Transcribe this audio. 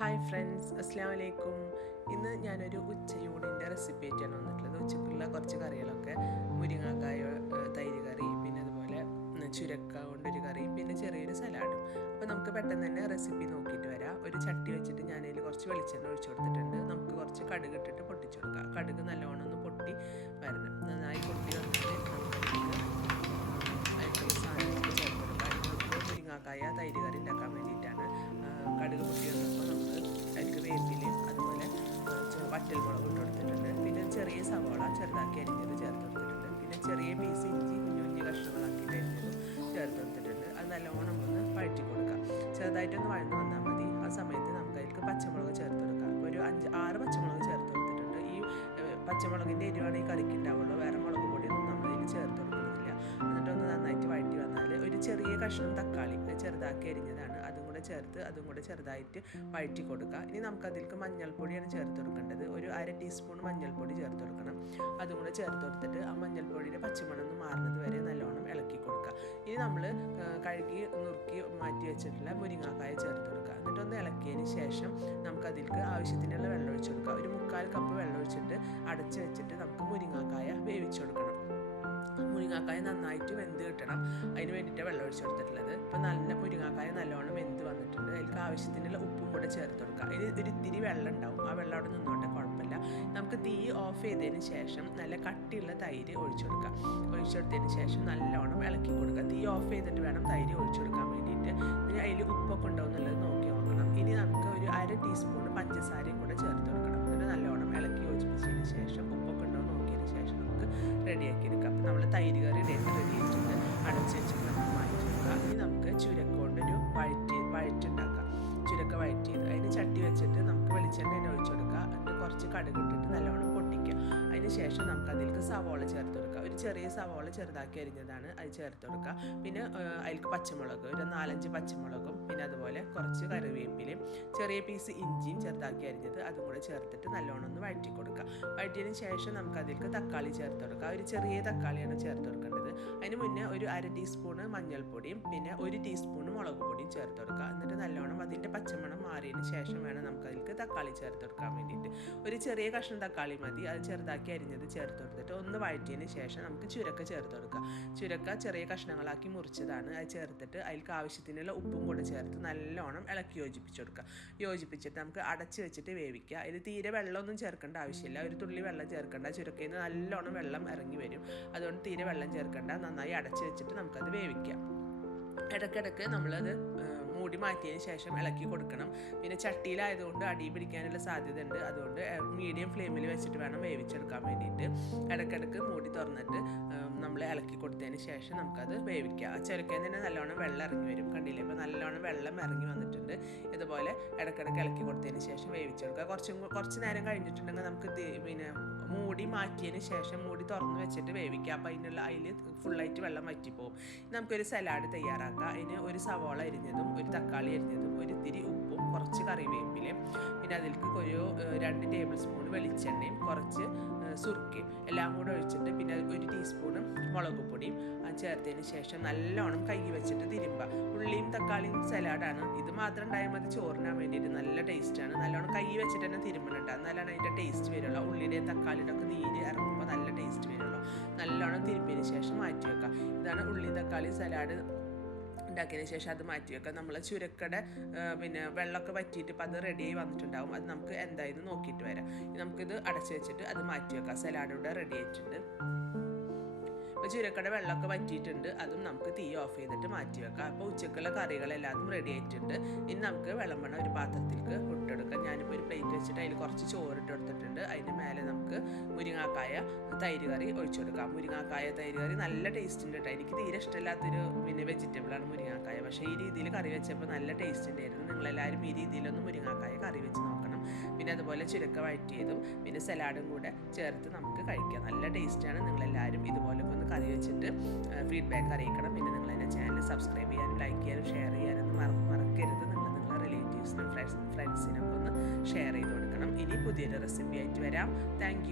Hi friends അസ്സാം വലൈക്കും ഇന്ന് ഞാനൊരു ഉച്ചയൂണിന്റെ റെസിപ്പി ആയിട്ടാണ് വന്നിട്ടുള്ളത്. ഉച്ചക്കുള്ള കുറച്ച് കറികളൊക്കെ. മുരിങ്ങാക്കായ തൈര് കറി പിന്നെ അതുപോലെ ചുരക്ക കൊണ്ടൊരു കറിയും പിന്നെ ചെറിയൊരു സലാഡും അപ്പോൾ നമുക്ക് പെട്ടെന്ന് തന്നെ റെസിപ്പി നോക്കിയിട്ട് വരാം. ഒരു ചട്ടി വെച്ചിട്ട് ഞാനതിൽ കുറച്ച് വെളിച്ചെണ്ണ ഒഴിച്ചു കൊടുത്തിട്ടുണ്ട്. നമുക്ക് കുറച്ച് കടുക് ഇട്ടിട്ട് പൊട്ടിച്ചു കൊടുക്കാം. കടുക് നല്ലവണ്ണം ഒന്ന് പൊട്ടി വരണം. നന്നായി പൊട്ടി വന്നിട്ട് ചെറുതാക്കി അരിഞ്ഞത് ചേർത്ത് കൊടുത്തിട്ടുണ്ട്. പിന്നെ ചെറിയ പീസ് ഇഞ്ചി കുഞ്ഞു കുഞ്ഞു കഷ്ണങ്ങളാക്കിയിട്ട് അരിഞ്ഞതും ചേർത്ത് കൊടുത്തിട്ടുണ്ട്. അത് നല്ലോണം ഒന്ന് വഴറ്റി കൊടുക്കാം. ചെറുതായിട്ടൊന്ന് വഴന്നു വന്നാൽ മതി. ആ സമയത്ത് നമുക്ക് അതിലേക്ക് പച്ചമുളക് ചേർത്ത് കൊടുക്കാം. ഒരു അഞ്ച് ആറ് പച്ചമുളക് ചേർത്ത് കൊടുത്തിട്ടുണ്ട്. ഈ പച്ചമുളകിന്റെ എരിവാണ് ഈ കറിക്ക് ഉണ്ടാവുള്ളൂ. വേറെ മുളക് പൊടിയൊന്നും ഇതിൽ ചേർത്ത് കൊടുക്കുന്നില്ല. എന്നിട്ടൊന്ന് നന്നായിട്ട് വഴറ്റി വന്നാൽ ഒരു ചെറിയ കഷ്ണം തക്കാളി ചെറുതാക്കി അരിഞ്ഞതാണ്. കൂടെ ചേർത്ത് അതും കൂടെ ചെറുതായിട്ട് വഴറ്റി കൊടുക്കുക. ഇനി നമുക്ക് അതിലേക്ക് മഞ്ഞൾപ്പൊടിയാണ് ചേർത്ത് കൊടുക്കേണ്ടത്. ഒരു അര ടീസ്പൂൺ മഞ്ഞൾപ്പൊടി ചേർത്ത് കൊടുക്കണം. അതും കൂടെ ചേർത്ത് കൊടുത്തിട്ട് ആ മഞ്ഞൾപ്പൊടിയുടെ പച്ചമണം ഒന്ന് മാറുന്നത് വരെ നല്ലോണം ഇളക്കി കൊടുക്കുക. ഇനി നമ്മൾ കഴുകി നുറുക്കി മാറ്റി വെച്ചിട്ടുള്ള മുരിങ്ങാക്കായ ചേർത്ത് കൊടുക്കുക. എന്നിട്ടൊന്ന് ഇളക്കിയതിന് ശേഷം നമുക്ക് അതിലേക്ക് ആവശ്യത്തിനുള്ള വെള്ളം ഒഴിച്ച് കൊടുക്കുക. ഒരു മുക്കാൽ കപ്പ് വെള്ളം ഒഴിച്ചിട്ട് അടച്ച് വെച്ചിട്ട് നമുക്ക് മുരിങ്ങാക്കായ വേവിച്ചു കൊടുക്കണം. മുരിങ്ങാക്കായ നന്നായിട്ട് വെന്ത് കിട്ടണം. അതിന് വേണ്ടിയിട്ട് വെള്ളം ഒഴിച്ച് കൊടുത്തിട്ടുള്ളത്. ഇപ്പം നല്ല മുരിങ്ങാക്കായ നല്ലോണം വെന്ത് വന്നിട്ടുണ്ട്. അതിലേക്ക് ആവശ്യത്തിനുള്ള ഉപ്പും കൂടെ ചേർത്ത് കൊടുക്കുക. അതിൽ ഒരു ഇത്തിരി വെള്ളം ഉണ്ടാവും. ആ വെള്ളം അവിടെ നിന്നോട്ടെ കുഴപ്പമില്ല. നമുക്ക് തീ ഓഫ് ചെയ്തതിന് ശേഷം നല്ല കട്ടിയുള്ള തൈര് ഒഴിച്ചു കൊടുക്കുക. ഒഴിച്ചു കൊടുത്തതിന് ശേഷം നല്ലോണം ഇളക്കി കൊടുക്കുക. തീ ഓഫ് ചെയ്തിട്ട് വേണം തൈര് ഒഴിച്ചു കൊടുക്കാൻ വേണ്ടിയിട്ട്. പിന്നെ അതിൽ ഉപ്പൊക്കെ ഉണ്ടോ എന്നുള്ളത് നോക്കി നോക്കണം. ഇനി നമുക്ക് ഒരു അര ടീസ്പൂൺ പഞ്ചസാരയും കൂടെ ചേർത്ത് കൊടുക്കണം. എന്നിട്ട് നല്ലോണം ഇളക്കി യോജിപ്പിച്ചതിന് ശേഷം ഉപ്പൊക്കെ റെഡിയാക്കി എടുക്കാം നമ്മൾ തൈര് കറി റെഡി റെഡി ആയിട്ടുണ്ട്. അടച്ച് വെച്ചിട്ട് നമുക്ക് മാറ്റി വെക്കാം ഇനി നമുക്ക് ചുരക്കൊണ്ടൊരു വഴറ്റി വഴറ്റുണ്ടാക്കാം. ചുരക്ക വഴറ്റി അതിന് ചട്ടി വെച്ചിട്ട് നമുക്ക് വെളിച്ചെണ്ണ തന്നെ ഒഴിച്ചു കൊടുക്കുക എന്നിട്ട് കുറച്ച് കടുക് ഇട്ടിട്ട് നല്ലോണം പൊട്ടിക്കുക അതിന് ശേഷം നമുക്ക് അതിലേക്ക് സവോള ചേർത്ത് കൊടുക്കുക. ഒരു ചെറിയ സവോള ചെറുതാക്കി അരിഞ്ഞതാണ് അത് ചേർത്ത് കൊടുക്കുക. പിന്നെ അതിലേക്ക് പച്ചമുളക് ഒരു നാലഞ്ച് പച്ചമുളകും പിന്നെ അതുപോലെ കുറച്ച് കറിവേപ്പിലയും ചെറിയ പീസ് ഇഞ്ചിയും ചെറുതാക്കി അരിഞ്ഞത് അതും കൂടെ ചേർത്തിട്ട് നല്ലോണം ഒന്ന് വഴറ്റി കൊടുക്കുക. വഴറ്റിയതിന് ശേഷം നമുക്ക് അതിലേക്ക് തക്കാളി ചേർത്ത് കൊടുക്കുക. ഒരു ചെറിയ തക്കാളിയാണ് ചേർത്ത് കൊടുക്കേണ്ടത്. അതിന് മുന്നേ ഒരു അര ടീസ്പൂണ് മഞ്ഞൾപ്പൊടിയും പിന്നെ ഒരു ടീസ്പൂണ് മുളക് പൊടിയും ചേർത്ത് കൊടുക്കുക. എന്നിട്ട് നല്ലോണം അതിന്റെ പച്ചമണം മാറിയതിന് ശേഷം വേണം നമുക്ക് അതിലേക്ക് തക്കാളി ചേർത്ത് കൊടുക്കാൻ വേണ്ടിയിട്ട്. ഒരു ചെറിയ കഷ്ണം തക്കാളി മതി. അത് ചെറുതാക്കി അരിഞ്ഞത് ചേർത്ത് കൊടുത്തിട്ട് ഒന്ന് വഴറ്റിയതിന് ശേഷം നമുക്ക് ചുരക്ക ചേർത്ത് കൊടുക്കുക ചുരക്ക ചെറിയ കഷ്ണങ്ങളാക്കി മുറിച്ചതാണ്. അത് ചേർത്തിട്ട് അതിൽക്ക് ആവശ്യത്തിനുള്ള ഉപ്പും കൂടെ ചേർത്ത് നല്ലോണം ഇളക്കി യോജിപ്പിച്ച് കൊടുക്കുക യോജിപ്പിച്ചിട്ട് നമുക്ക് അടച്ച് വെച്ചിട്ട് വേവിക്കുക. അതിൽ തീരെ വെള്ളമൊന്നും ചേർക്കേണ്ട ആവശ്യമില്ല. ഒരു തുള്ളി വെള്ളം ചേർക്കേണ്ട. ചുരക്കയിൽ നിന്ന് നല്ലോണം വെള്ളം ഇറങ്ങി വരും. അതുകൊണ്ട് തീരെ വെള്ളം ചേർക്കേണ്ട. നന്നായി അടച്ച് വെച്ചിട്ട് നമുക്കത് വേവിക്കാം. ഇടയ്ക്കിടയ്ക്ക് നമ്മളത് മൂടി മാറ്റിയതിന് ശേഷം ഇളക്കി കൊടുക്കണം. പിന്നെ ചട്ടിയിലായതുകൊണ്ട് അടി പിടിക്കാനുള്ള സാധ്യത ഉണ്ട് അതുകൊണ്ട് മീഡിയം ഫ്ലെയിമിൽ വെച്ചിട്ട് വേണം വേവിച്ചെടുക്കാൻ വേണ്ടിയിട്ട്. ഇടയ്ക്കിടയ്ക്ക് മൂടി തുറന്നിട്ട് നമ്മൾ ഇളക്കി കൊടുത്തതിന് ശേഷം നമുക്കത് വേവിക്കാം. ചിലക്കയിൽ തന്നെ നല്ലോണം വെള്ളം ഇറങ്ങി വരും. കണ്ടില്ലേ? ഇപ്പോൾ നല്ലോണം വെള്ളം ഇറങ്ങി വന്നിട്ടുണ്ട്. ഇതുപോലെ ഇടയ്ക്കിടയ്ക്ക് ഇളക്കി കൊടുത്തതിന് ശേഷം വേവിച്ചെടുക്കുക. കുറച്ചും കുറച്ച് നേരം കഴിഞ്ഞിട്ടുണ്ടെങ്കിൽ നമുക്ക് പിന്നെ മൂടി മാറ്റിയതിന് ശേഷം മൂടി തുറന്ന് വെച്ചിട്ട് വേവിക്കുക അപ്പോൾ അതിനുള്ള അതിൽ ഫുള്ളായിട്ട് വെള്ളം വറ്റിപ്പോവും. നമുക്കൊരു സലാഡ് തയ്യാറാക്കാം. അതിന് ഒരു സവാള അരിഞ്ഞതും ഒരു തക്കാളി അരിഞ്ഞതും ഒരു തിരി ഉപ്പും കുറച്ച് കറിവേപ്പിലയും പിന്നെ അതിലേക്ക് ഒരു രണ്ട് ടേബിൾ സ്പൂൺ വെളിച്ചെണ്ണയും കുറച്ച് സുർക്കയും എല്ലാം കൂടെ ഒഴിച്ചിട്ട് പിന്നെ ഒരു ടീസ്പൂണും മുളക് പൊടിയും ചേർത്തതിന് ശേഷം നല്ലോണം കൈ വെച്ചിട്ട് തിരുമ്പുക. ഉള്ളിയും തക്കാളിയും സലാഡാണ് ഇത് മാത്രം ഉണ്ടായാൽ മതി ചോറിനാൻ വേണ്ടിയിട്ട് നല്ല ടേസ്റ്റാണ് നല്ലോണം കൈ വെച്ചിട്ട് തന്നെ തിരുമ്പണം കേട്ടോ. എന്നാലാണ് അതിന്റെ ടേസ്റ്റ് വരുള്ളൂ. ഉള്ളിയുടെയും തക്കാളിയുടെ ഒക്കെ നീര് ഇറങ്ങുമ്പോൾ നല്ല ടേസ്റ്റ് വരുള്ളൂ. നല്ലോണം തിരുമ്പിയതിന് ശേഷം മാറ്റി വെക്കുക. ഇതാണ് ഉള്ളി തക്കാളി സലാഡ് ഉണ്ടാക്കിയതിന് ശേഷം അത് മാറ്റി വെക്കാം. നമ്മൾ ചുരക്കട പിന്നെ വെള്ളമൊക്കെ വറ്റിയിട്ട് ഇപ്പം അത് റെഡിയായി വന്നിട്ടുണ്ടാവും. അത് നമുക്ക് എന്തായെന്ന് നോക്കിയിട്ട് വരാം. നമുക്കിത് അടച്ചു വെച്ചിട്ട് അത് മാറ്റി വെക്കാം. സലാഡ് ഇവിടെ റെഡി ആയിട്ടുണ്ട്. ഇപ്പോൾ ചുരക്കട വെള്ളമൊക്കെ വറ്റിയിട്ടുണ്ട്. അതും നമുക്ക് തീ ഓഫ് ചെയ്തിട്ട് മാറ്റി വെക്കാം. അപ്പോൾ ഉച്ചക്കുള്ള കറികളെല്ലാം റെഡി ആയിട്ടുണ്ട്. ഇനി നമുക്ക് വിളമ്പണ ഒരു പാത്രത്തിലേക്ക് ഇട്ടെടുക്കാം. ഞാനിപ്പോൾ ഒരു പ്ലേറ്റ് വെച്ചിട്ട് അതിൽ കുറച്ച് ചോറ് ഇട്ട് അതിന്റെ മേലെ നമുക്ക് മുരിങ്ങാക്കായ തൈര് കറി ഒഴിച്ചു കൊടുക്കാം മുരിങ്ങാക്കായ തൈര് കറി നല്ല ടേസ്റ്റ് ഉണ്ട് കേട്ടോ എനിക്ക് തീരെ ഇഷ്ടമില്ലാത്തൊരു പിന്നെ വെജിറ്റബിളാണ് മുരിങ്ങാക്കായ. പക്ഷേ ഈ രീതിയിൽ കറി വെച്ചപ്പോൾ നല്ല ടേസ്റ്റ് ഉണ്ടായിരുന്നു. നിങ്ങളെല്ലാവരും ഈ രീതിയിലൊന്ന് മുരിങ്ങാക്കായ കറി വെച്ച് നോക്കണം. പിന്നെ അതുപോലെ ചുരക്ക വഴറ്റിയതും പിന്നെ സലാഡും കൂടെ ചേർത്ത് നമുക്ക് കഴിക്കാം. നല്ല ടേസ്റ്റാണ് നിങ്ങളെല്ലാവരും ഇതുപോലെ ഒന്ന് കറി വെച്ചിട്ട് ഫീഡ്ബാക്ക് അറിയിക്കണം. പിന്നെ നിങ്ങൾ എന്റെ ചാനൽ സബ്സ്ക്രൈബ് ചെയ്യാനും ലൈക്ക് ചെയ്യാനും ഷെയർ ചെയ്യാനൊന്നും മറ മറക്കരുത്. നിങ്ങൾ നിങ്ങളുടെ റിലേറ്റീവ്സിനും ഫ്രണ്ട്സ് ഫ്രണ്ട്സിനൊക്കെ ഒന്ന് ഷെയർ ചെയ്ത് കൊടുക്കണം. ഇനി പുതിയൊരു റെസിപ്പി ആയിട്ട് വരാം. താങ്ക്